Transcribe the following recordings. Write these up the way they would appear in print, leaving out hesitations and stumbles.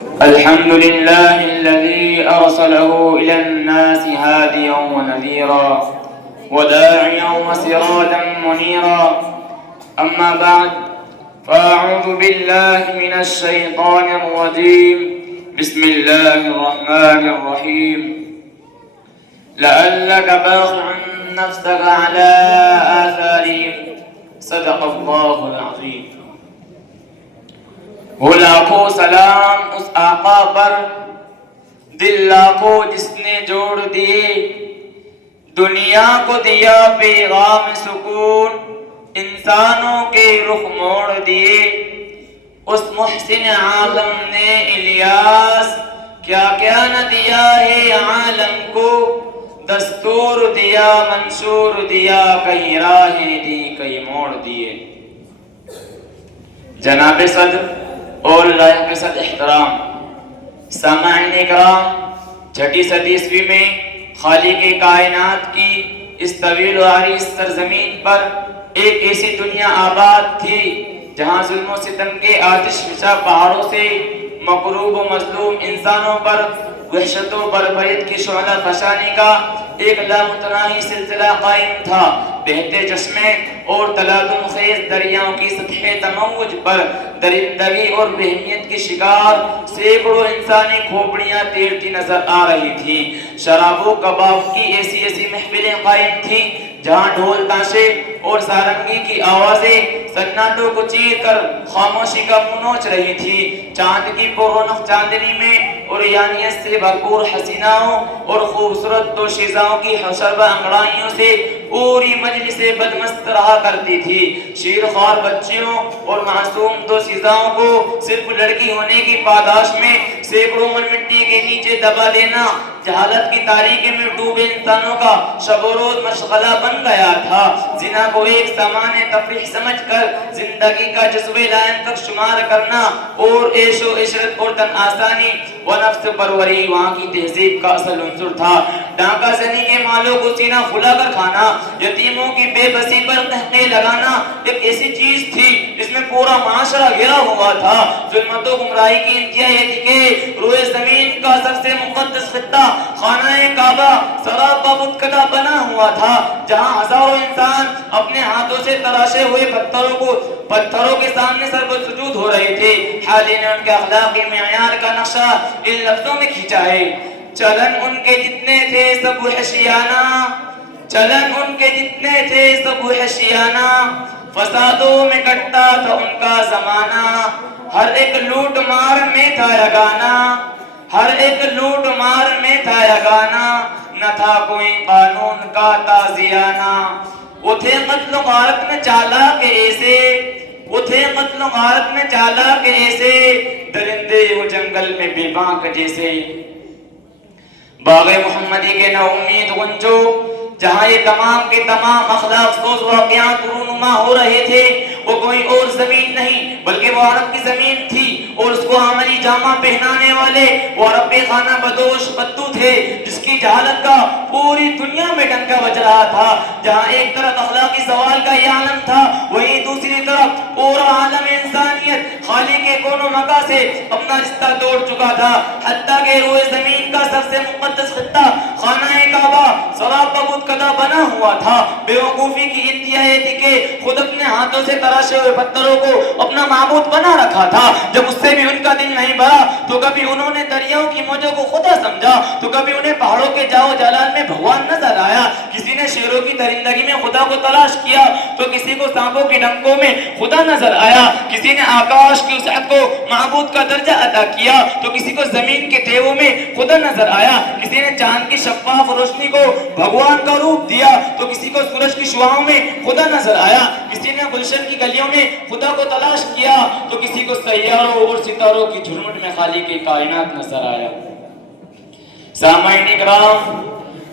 الحمد لله الذي أرسله إلى الناس هاديا ونذيرا وداعيا وسراجا منيرا. أما بعد، فأعوذ بالله من الشيطان الرجيم. بسم الله الرحمن الرحيم. لعلك باخع نفسك على آثارهم. صدق الله العظيم. وہ لاکھوں سلام اس آقا پر، دل لاکھوں جس نے جوڑ دیے، دنیا کو دیا پیغام سکون، انسانوں کے رخ موڑ دیے. اس محسن عالم نے الیاس کیا کیا نہ دیا ہے عالم کو، دستور دیا منشور دیا، کئی راہیں دی کئی موڑ دیے. جناب صدر اور لائق صد احترام سامعین اکرام، چھٹی صدی عیسوی میں خالق کائنات کی اس طویل و عریض سرزمین پر ایک ایسی دنیا آباد تھی جہاں ظلم و ستم کے آتش فشاں پہاڑوں سے مکروب و مظلوم انسانوں پر وحشت و بربریت کی شعلہ فشانی کا ایک لامتناہی سلسلہ قائم تھا. بہتے چشمے اور تلاطم خیز دریاؤں کی سطح تموج پر درندگی اور بہیمیت کی شکار سینکڑوں انسانی کھوپڑیاں تیرتی نظر آ رہی تھیں. شراب و کباب کی ایسی ایسی محفلیں قائم تھیں جہاں ڈھول تاشے اور سارنگی کی آوازیں سناٹوں کو چیر کر خاموشی کا منہ نوچ رہی تھی. چاند کی پررونق چاندنی میں اور یانیت سے بھرپور حسیناؤں اور خوبصورت دوشیزاؤں کی حشربہ انگڑائیوں سے پوری مجلسیں بدمست رہا کرتی تھی. شیرخوار بچیوں اور معصوم دوشیزاؤں کو صرف لڑکی ہونے کی پاداش میں سینکڑوں من مٹی کے نیچے دبا دینا جہالت کی تاریکی میں ڈوبے انسانوں کا شب و روز مشغلہ بن گیا تھا. زنا کو ایک سامان تفریح سمجھ کر زندگی کا جذبے لائن تک شمار کرنا اور عیش و عشرت اور تن آسانی و نفس پروری وہاں کی تہذیب کا اصل عنصر تھا. ڈانکہ زنی کے مالوں کو سینہ کھلا کر کھانا، یتیموں کی بے بسی پر تحقیق لگانا ایک ایسی چیز تھی جس میں پورا معاشرہ گھرا ہوا تھا. ظلمت و گمراہی کی انتہا یہ تھی کہ روئے زمین کا سب سے مقدس خطہ خانہ کعبہ سراپا بت کدہ بنا ہوا تھا، جہاں ہزاروں انسان اپنے ہاتھوں سے تراشے ہوئے پتھروں کے سامنے سر سجود ہو رہے تھے. حالی نے ان کے اخلاقی معیار کا نقشہ ان لفظوں میں کھینچا ہے: چلن ان کے جتنے تھے سب وحشیانہ، چلن ان کے جتنے تھے سب وحشیانہ، فسادوں میں کٹتا تھا ان کا زمانہ، ہر ایک لوٹ مار میں تھا یگانہ، ہر ایک لوٹ مار میں تھا یگانہ، نہ تھا کوئی قانون کا تازیانہ. وہ تھے قتل و غارت میں چالاک ایسے، وہ تھے قتل و غارت میں چالاک ایسے، درندے وہ جنگل میں بے باک جیسے. باغ محمدی کے نو امید گنجو جہاں یہ تمام کے تمام اخلاق سوز واقعات رونما ہو رہے تھے، وہ کوئی اور زمین نہیں بلکہ وہ عرب کی زمین تھی، اور اس کو عملی جامہ پہنانے والے وہ عرب خانہ بدوش بدو تھے جس کی جہالت کا پوری دنیا میں ڈنکا بج رہا تھا. جہاں ایک طرف اخلاقی سوال کا یہ عالم تھا، وہیں دوسری طرف پورا عالم انسانیت خالق کے کون و مکان سے اپنا رشتہ توڑ چکا تھا. حتیٰ کہ روئے زمین کا سب سے مقدس خطہ خانہ کعبہ سراپا بت کدہ بنا ہوا تھا. بے وقوفی کی انتہا یہ تھی کہ خود اپنے ہاتھوں سے تراشے ہوئے پتھروں کو اپنا معبود بنا رکھا تھا. جب اس سے بھی ان کا دل نہیں بھرا تو کبھی انہوں نے دریاؤں کی موجوں کو خدا سمجھا، تو کبھی انہیں پہاڑوں کے جاؤ جلال میں بھگوان نظر آیا. کسی نے شیروں کی درندگی میں خدا کو تلاش کیا تو کسی کو سانپوں کی ڈنکوں میں خدا نظر آیا. کسی نے آکاش کی وسعت کو معبود کا درجہ عطا کیا تو کسی کو زمین کے تیغوں میں خدا نظر آیا. کسی نے چاند کی شفاف روشنی کو بھگوان کا روپ دیا تو کسی کو سورج کی شعاؤں میں خدا نظر آیا. کسی نے گلشن کی گلیوں میں خدا کو تلاش کیا تو کسی کو سیاروں اور ستاروں کی جھرمٹ میں خالق کائنات نظر آیا. سامعین اکرام،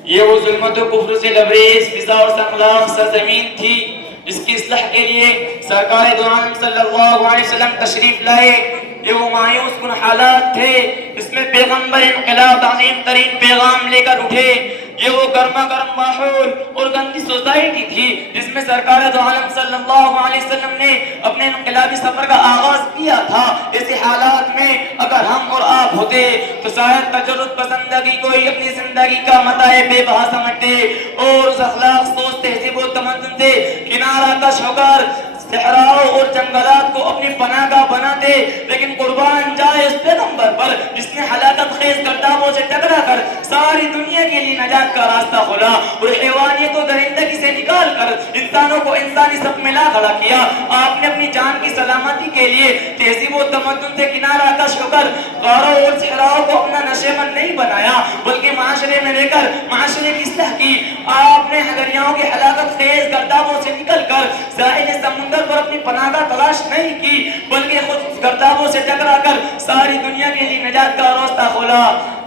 یہ وہ ظلمت و کفر سے لبریز فضا اور سنگلاخ سرزمین تھی جس کی اصلاح کے لیے سرکار دو عالم صلی اللہ علیہ وسلم تشریف لائے. یہ وہ مایوس کن حالات تھے اس میں پیغمبر انقلاب عظیم ترین پیغام لے کر اٹھے. یہ وہ گرما گرم ماحول اور گندی سوسائٹی تھی جس میں سرکار دو عالم صلی اللہ علیہ وسلم نے اپنے انقلابی سفر کا آغاز کیا تھا. ایسے حالات میں اگر ہم اور آپ ہوتے تو شاید تجرد پسندگی کوئی اپنی زندگی کا متاع بے بہا سمجھتے اور اس اخلاق سوچ تہذیب و تمدن سے کنارہ کش ہو کر صحراؤں اور جنگلات کو اپنی پناہ گاہ بناتے، لیکن قربان جائے اس پیغمبر پر جس نے ہلاکت خیز گردابوں سے ٹکرا کر ساری دنیا کے لیے نجات کا راستہ کھولا اور حیوانیت و درندگی سے نکال کر انسانوں کو انسانی صف میں لا کھڑا کیا۔ آپ نے اپنی جان کی سلامتی کے لیے تہذیب و تمدن سے کنارہ کش ہو کر غاروں اور صحراؤں کو اپنا نشیمن نہیں بنایا بلکہ معاشرے میں رہ کر معاشرے کی اصلاح کی۔ آپ نے ہگریاؤں کے ہلاکت خیز گردابوں سے نکل کر ساحل سمندر پر اپنی پناہ گاہ تلاش نہیں کی بلکہ خود گردابوں سے ٹکرا کر ساری دنیا کے لیے نجات کا راستہ کھولا۔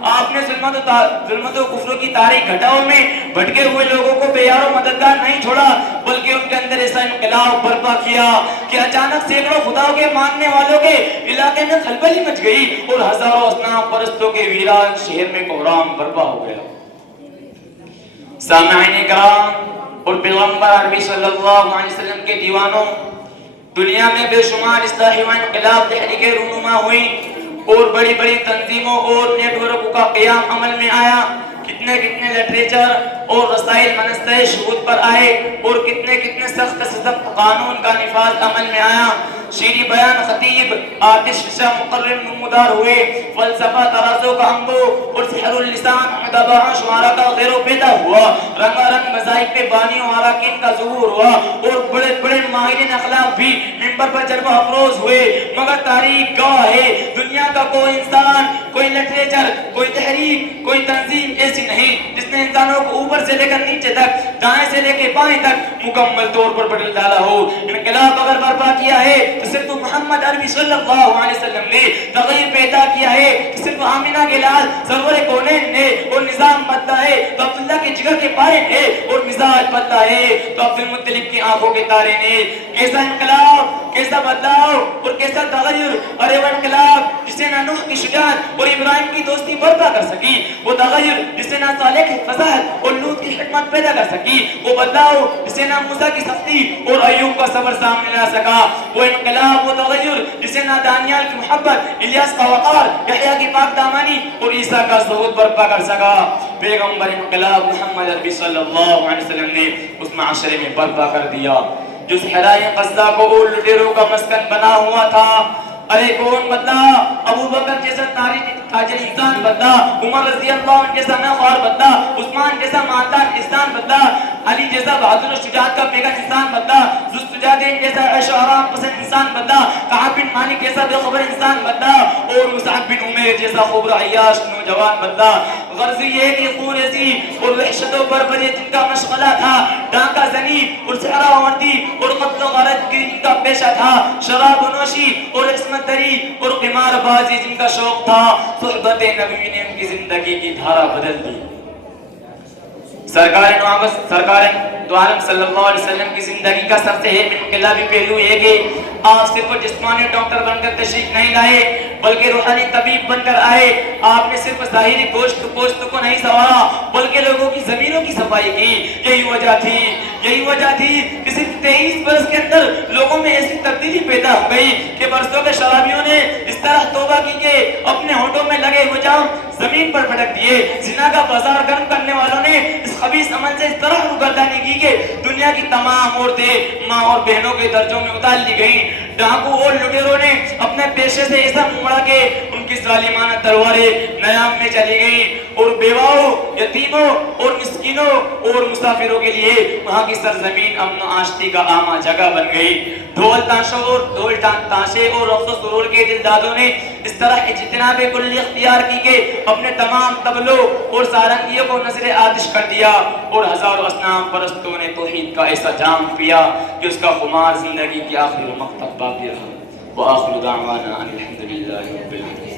آپ نے ظلمت و کفر کی تاریک گھٹاؤں میں بھٹکے ہوئے لوگوں کو بے یار و مددگار نہیں چھوڑا بلکہ ان کے اندر ایسا انقلاب برپا کیا کہ اچانک سینکڑوں خداؤں کے ماننے والوں کے علاقے میں کھلبلی مچ گئی اور ہزاروں اصنام پرستوں کے ویران شہر میں کوہرام برپا ہو گیا۔ سامعین کرام اور پیغمبر عربی صلی اللہ علیہ وسلم کے دیوانوں، دنیا میں بے شمار اصلاحی و انقلاب تحریکیں رونما ہوئی اور بڑی بڑی تنظیموں اور نیٹ ورکوں کا قیام عمل میں آیا۔ کتنے کتنے لٹریچر اور رسائل منصۂ شہود پر آئے اور کتنے کتنے سخت سخت قانون کا نفاذ عمل میں آیا۔ شیریں بیان خطیب، آتش فشاں مقرر نمودار ہوئے، فلسفہ ترازو کا انبو اور سحر اللسان ادباء شعراء کا غیر و پیدا ہوا، رنگا رنگ مذاہب کے بانی و عراقین کا ظہور ہوا اور بڑے بڑے ماہرین اخلاق بھی منبر پر جلوہ افروز ہوئے، مگر تاریخ گواہ ہے دنیا کا کوئی انسان، کوئی لٹریچر، کوئی تحریک، کوئی تنظیم ایسی نہیں جس نے انسانوں کو اوپر سے لے کر نیچے تک، دائیں سے لے کے بائیں تک مکمل طور پر بدل ڈالا ہو۔ انقلاب اگر برپا کیا ہے تو صرف محمد عربی صلی اللہ علیہ وسلم نے، تغیر پیدا کیا ہے تو صرف آمینہ کے لال سرور کونین نے، اور نظام بدلا ہے تو عبداللہ کے جگر کے پارے نے، اور مزاج بدلا ہے تو عبد المطلب کی آنکھوں کے تارے نے۔ کیسا انقلاب، کیسا بدلاؤ اور کیسا تغیر! ارے وہ انقلاب جسے نہ نوح کی شجاعت اور ابراہیم کی دوستی برپا کر سکی، وہ تغیر جسے نہ صالح کی فضاحت اور لوط کی حکمت پیدا کر سکی، وہ بدلاؤ جسے نہ موسیٰ کی سختی اور ایوب کا صبر سامنے لا سکا، وہ انقلاب، وہ تغیر جسے نہ دانیال کی محبت، الیاس کا وقار، یحییٰ کی پاک دامانی اور عیسیٰ کا زہد برپا کر سکا۔ پیغمبر انقلاب محمد عربی صلی اللہ علیہ وسلم نے اس معاشرے میں برپا کر دیا جو صحرائے غزہ کو اول لٹیروں کا مسکن بنا ہوا تھا۔ ارے کون بدلا؟ ابو بکر جیسا تاجر انسان بدلا، عمر رضی اللہ عنہ جیسا نخوار بدلا، عثمان جیسا مالدار انسان بدلا، علی جیسا بہادر و شجاعت کا بیگا انسان بدلا، ذوالسجادین جیسا عیش و آرام پسند انسان بدلا، کعب بن مالک جیسا بے خبر انسان بدلا، اور مصعب بن عمیر جیسا خبر عیاش نوجوان بدلا۔ غرض یہ کہ خون ریزی اور وحشت و بربریت جن کا مشغلہ تھا، ڈاکہ زنی اور صحرا وردی اور قتل و غارت گری جن کا پیشہ تھا، شراب و نوشی اور عصمت دری اور قمار بازی جن کا شوق تھا، صحبت نبی نے ان کی زندگی کی دھارا بدل دی۔ سرکار دو عالم صلی اللہ علیہ وسلم کی زندگی کا سب سے اہم انقلابی پہلو یہ کہ آپ صرف جسمانی ڈاکٹر بن کر تشریف نہیں لائے بلکہ روحانی طبیب بن کر آئے۔ آپ نے صرف ظاہری گوشت پوست کو نہیں سنوارا بلکہ لوگوں کی ضمیروں کی صفائی کی۔ یہی وجہ تھی کہ صرف 23 برس کے اندر لوگوں میں ایسی تبدیلی پیدا ہو گئی کہ برسوں کے شرابیوں نے اس طرح توبہ کی کہ اپنے ہونٹوں میں لگے ہوئے جام زمین پر پھٹک دیے، زنا کا بازار گرم کرنے والوں نے اس خبیث عمل سے اس طرح روگردانی کی کہ دنیا کی تمام عورتیں ماں اور بہنوں کے درجوں میں اتار لی گئیں۔ ڈاکو اور لٹیروں نے اپنے پیشے سے ایسا موڑا کہ ان کی ظالمانہ تلواریں نیام میں چلی گئیں اور بیواؤں، یتیموں اور مسکینوں اور مسافروں کے لیے وہاں کی سرزمین امن و آشتی کا عامہ جگہ بن گئی۔ ڈھول تاشے اور رقص و سرور کے دلدادوں نے اس طرح اجتناب کلی اختیار کی کہ اپنے تمام تبلوں اور سارنگیوں کو نظر آتش کر دیا اور ہزاروں اصنام پرستوں نے توحید کا ایسا جام پیا کہ اس کا خمار زندگی کی آخری رمق تک باقی رہا۔ وآخر دعوانا ان الحمدللہ رب العالمین۔